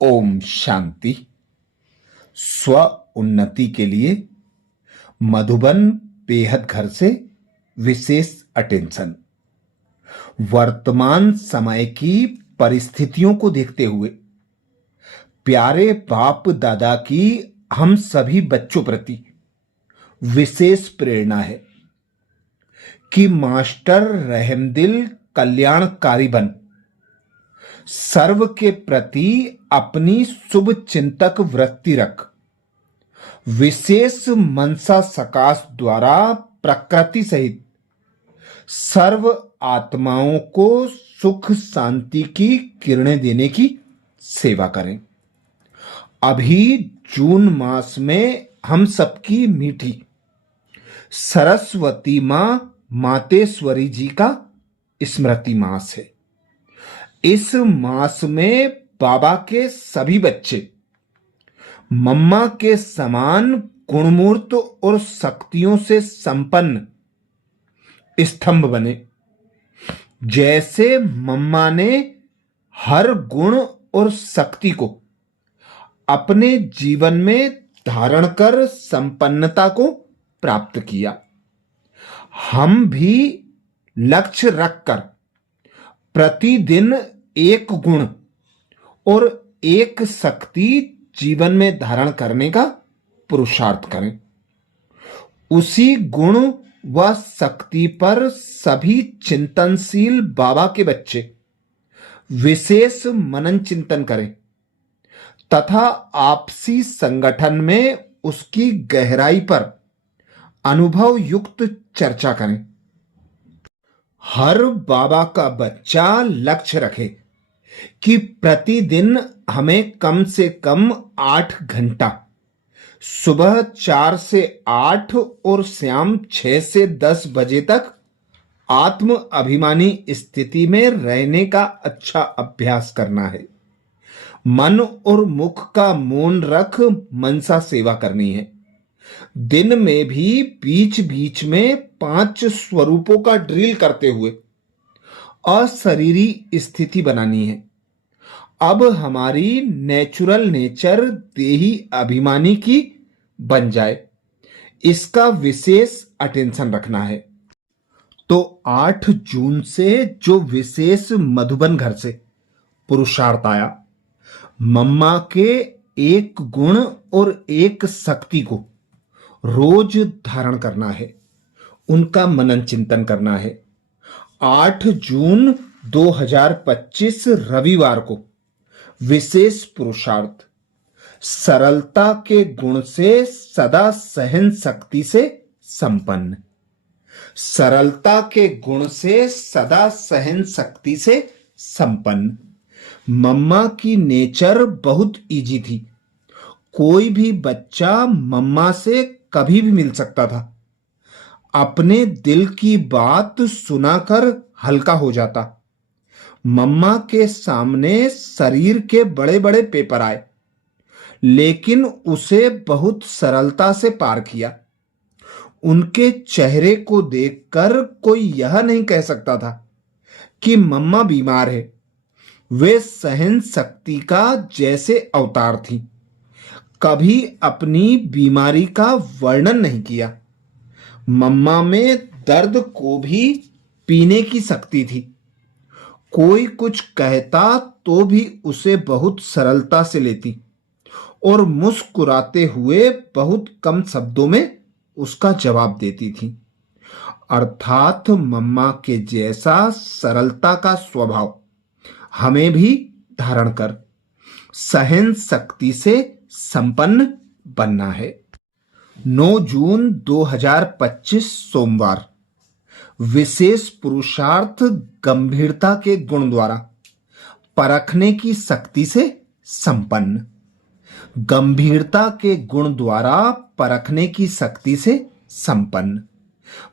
ओम शांति। स्व उन्नति के लिए मधुबन बेहद घर से विशेष अटेंशन। वर्तमान समय की परिस्थितियों को देखते हुए प्यारे बाप दादा की हम सभी बच्चों प्रति विशेष प्रेरणा है कि मास्टर रहमदिल कल्याणकारी बन सर्व के प्रति अपनी शुभ चिंतक वृत्ति रख विशेष मनसा सकाश द्वारा प्रकृति सहित सर्व आत्माओं को सुख शांति की किरणें देने की सेवा करें। अभी जून मास में हम सबकी मीठी सरस्वती मां मातेश्वरी जी का स्मृति मास है। इस मास में बाबा के सभी बच्चे मम्मा के समान गुणमूर्त और शक्तियों से संपन्न स्तंभ बने। जैसे मम्मा ने हर गुण और शक्ति को अपने जीवन में धारण कर संपन्नता को प्राप्त किया, हम भी लक्ष्य रखकर प्रतिदिन एक गुण और एक शक्ति जीवन में धारण करने का पुरुषार्थ करें। उसी गुण व शक्ति पर सभी चिंतनशील बाबा के बच्चे विशेष मनन चिंतन करें तथा आपसी संगठन में उसकी गहराई पर अनुभव युक्त चर्चा करें। हर बाबा का बच्चा लक्ष्य रखे कि प्रतिदिन हमें कम से कम 8 घंटा सुबह 4 से 8 और शाम 6 से 10 बजे तक आत्म अभिमानी स्थिति में रहने का अच्छा अभ्यास करना है। मन और मुख का मौन रख मनसा सेवा करनी है। दिन में भी बीच बीच में 5 स्वरूपों का ड्रिल करते हुए अशरीरी स्थिति बनानी है। अब हमारी नेचुरल नेचर देही अभिमानी की बन जाए, इसका विशेष अटेंशन रखना है। तो 8 जून से जो विशेष मधुबन घर से पुरुषार्थ आया, मम्मा के एक गुण और एक शक्ति को रोज धारण करना है, उनका मनन चिंतन करना है। 8 जून 2025 रविवार को विशेष पुरुषार्थ सरलता के गुण से सदा सहन शक्ति से संपन्न। सरलता के गुण से सदा सहन शक्ति से संपन्न। मम्मा की नेचर बहुत इजी थी। कोई भी बच्चा मम्मा से कभी भी मिल सकता था, अपने दिल की बात सुनाकर हल्का हो जाता। मम्मा के सामने शरीर के बड़े बड़े पेपर आए, लेकिन उसे बहुत सरलता से पार किया। उनके चेहरे को देखकर कोई यह नहीं कह सकता था कि मम्मा बीमार है। वे सहन शक्ति का जैसे अवतार थी। कभी अपनी बीमारी का वर्णन नहीं किया। मम्मा में दर्द को भी पीने की शक्ति थी। कोई कुछ कहता तो भी उसे बहुत सरलता से लेती और मुस्कुराते हुए बहुत कम शब्दों में उसका जवाब देती थी। अर्थात मम्मा के जैसा सरलता का स्वभाव हमें भी धारण कर सहन शक्ति से संपन्न बनना है। 9 जून 2025 सोमवार विशेष पुरुषार्थ गंभीरता के गुण द्वारा परखने की शक्ति से संपन्न। गंभीरता के गुण द्वारा परखने की शक्ति से संपन्न।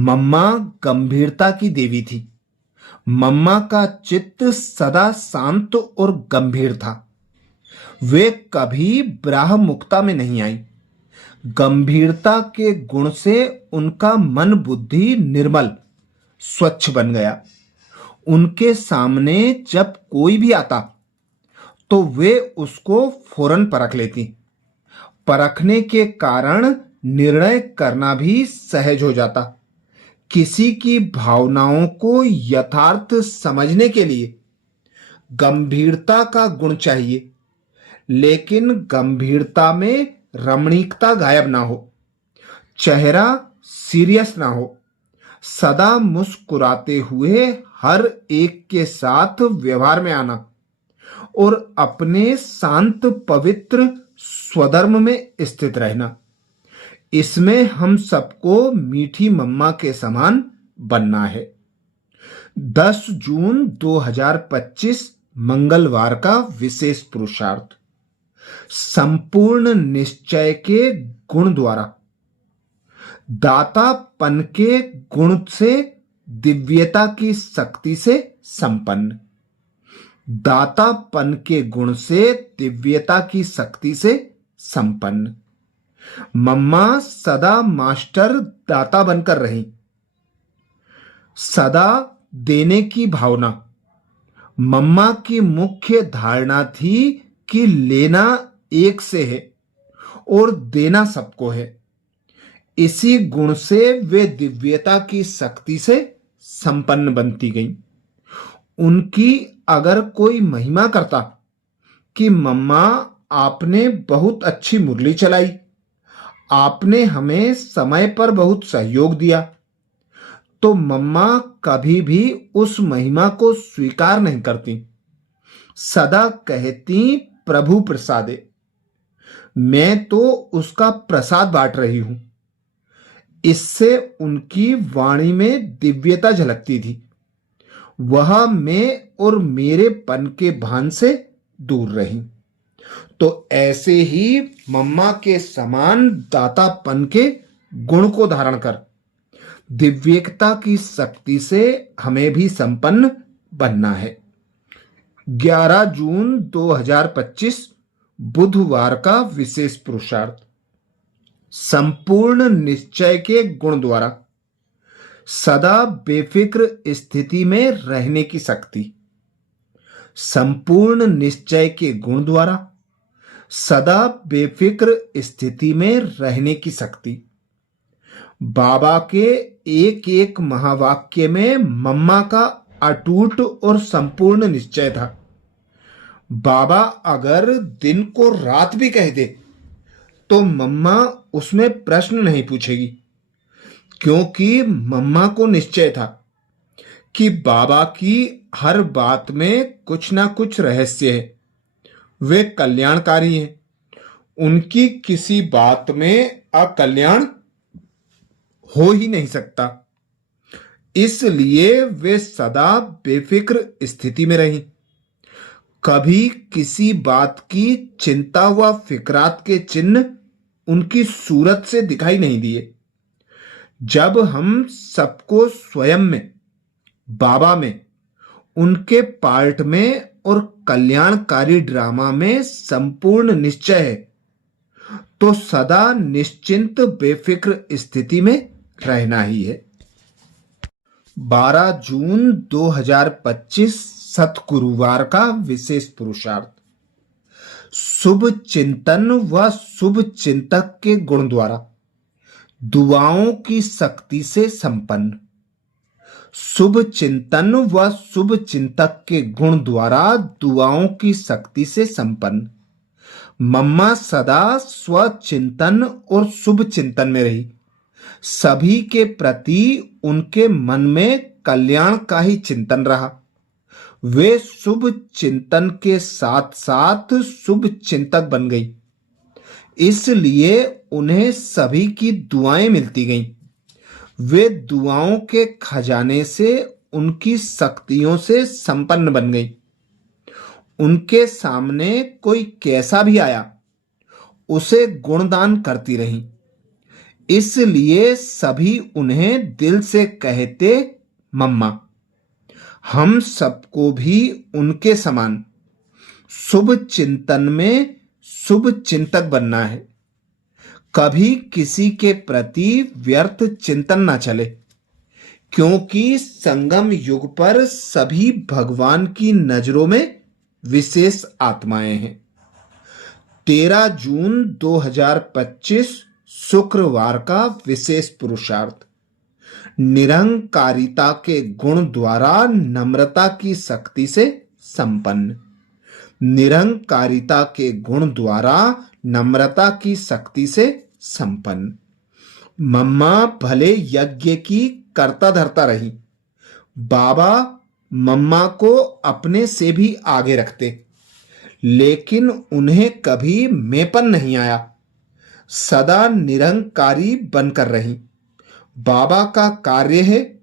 मम्मा गंभीरता की देवी थी। मम्मा का चित्त सदा शांत और गंभीर था। वे कभी ब्राह्ममुक्ता में नहीं आई। गंभीरता के गुण से उनका मन बुद्धि निर्मल स्वच्छ बन गया। उनके सामने जब कोई भी आता तो वे उसको फौरन परख लेती। परखने के कारण निर्णय करना भी सहज हो जाता। किसी की भावनाओं को यथार्थ समझने के लिए गंभीरता का गुण चाहिए, लेकिन गंभीरता में रमणीकता गायब ना हो, चेहरा सीरियस ना हो, सदा मुस्कुराते हुए हर एक के साथ व्यवहार में आना और अपने शांत पवित्र स्वधर्म में स्थित रहना। इसमें हम सबको मीठी मम्मा के समान बनना है। 10 जून 2025 मंगलवार का विशेष पुरुषार्थ। संपूर्ण निश्चय के गुण द्वारा दातापन के गुण से दिव्यता की शक्ति से संपन्न। दातापन के गुण से दिव्यता की शक्ति से संपन्न। मम्मा सदा मास्टर दाता बनकर रही। सदा देने की भावना। मम्मा की मुख्य धारणा थी कि लेना एक से है और देना सबको है। इसी गुण से वे दिव्यता की शक्ति से संपन्न बनती गईं। उनकी अगर कोई महिमा करता कि मम्मा आपने बहुत अच्छी मुरली चलाई, आपने हमें समय पर बहुत सहयोग दिया, तो मम्मा कभी भी उस महिमा को स्वीकार नहीं करती। सदा कहती प्रभु प्रसादे, मैं तो उसका प्रसाद बांट रही हूं। इससे उनकी वाणी में दिव्यता झलकती थी। वह मैं और मेरेपन के भान से दूर रही। तो ऐसे ही मम्मा के समान दातापन के गुण को धारण कर दिव्यता की शक्ति से हमें भी संपन्न बनना है। 11 जून 2025 बुधवार का विशेष पुरुषार्थ। संपूर्ण निश्चय के गुण द्वारा सदा बेफिक्र स्थिति में रहने की शक्ति। संपूर्ण निश्चय के गुण द्वारा सदा बेफिक्र स्थिति में रहने की शक्ति। बाबा के एक एक महावाक्य में मम्मा का अटूट और संपूर्ण निश्चय था। बाबा अगर दिन को रात भी कह दे तो मम्मा उसमें प्रश्न नहीं पूछेगी, क्योंकि मम्मा को निश्चय था कि बाबा की हर बात में कुछ ना कुछ रहस्य है। वे कल्याणकारी हैं। उनकी किसी बात में अकल्याण हो ही नहीं सकता। इसलिए वे सदा बेफिक्र स्थिति में रहीं। कभी किसी बात की चिंता व फिक्रात के चिन्ह उनकी सूरत से दिखाई नहीं दिए। जब हम सबको स्वयं में, बाबा में, उनके पार्ट में और कल्याणकारी ड्रामा में संपूर्ण निश्चय है, तो सदा निश्चिंत बेफिक्र स्थिति में रहना ही है। 12 जून 2025 सतगुरुवार का विशेष पुरुषार्थ। शुभ चिंतन व शुभ चिंतक के गुण द्वारा दुआओं की शक्ति से संपन्न। शुभ चिंतन व शुभ चिंतक के गुण द्वारा दुआओं की शक्ति से संपन्न। मम्मा सदा स्वचिंतन और शुभ चिंतन में रही। सभी के प्रति उनके मन में कल्याण का ही चिंतन रहा। वे शुभ चिंतन के साथ साथ शुभ चिंतक बन गई। इसलिए उन्हें सभी की दुआएं मिलती गईं। वे दुआओं के खजाने से उनकी शक्तियों से संपन्न बन गई। उनके सामने कोई कैसा भी आया, उसे गुणदान करती रही। इसलिए सभी उन्हें दिल से कहते मम्मा। हम सबको भी उनके समान शुभ चिंतन में शुभ चिंतक बनना है। कभी किसी के प्रति व्यर्थ चिंतन ना चले, क्योंकि संगम युग पर सभी भगवान की नजरों में विशेष आत्माएं हैं। 13 जून 2025 शुक्रवार का विशेष पुरुषार्थ, निरंकारिता के गुण द्वारा नम्रता की शक्ति से संपन्न। निरंकारिता के गुण द्वारा नम्रता की शक्ति से संपन्न। मम्मा भले यज्ञ की कर्ता धर्ता रही, बाबा मम्मा को अपने से भी आगे रखते, लेकिन उन्हें कभी मेपन नहीं आया। सदा निरंकारी बनकर रही। बाबा का कार्य है,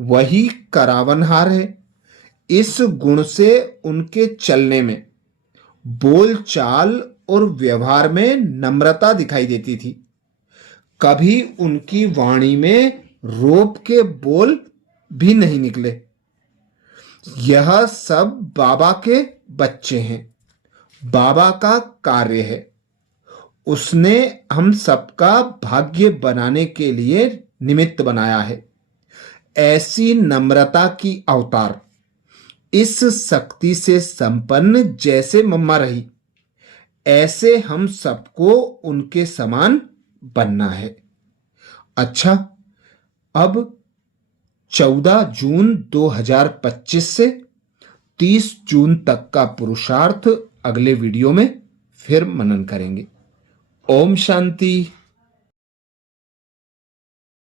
वही करावनहार है। इस गुण से उनके चलने में, बोलचाल और व्यवहार में नम्रता दिखाई देती थी। कभी उनकी वाणी में रोप के बोल भी नहीं निकले। यह सब बाबा के बच्चे हैं, बाबा का कार्य है। उसने हम सबका भाग्य बनाने के लिए निमित्त बनाया है। ऐसी नम्रता की अवतार, इस शक्ति से संपन्न जैसे मम्मा रही, ऐसे हम सबको उनके समान बनना है। अच्छा, अब 14 जून 2025 से 30 जून तक का पुरुषार्थ अगले वीडियो में फिर मनन करेंगे। ओम शांति।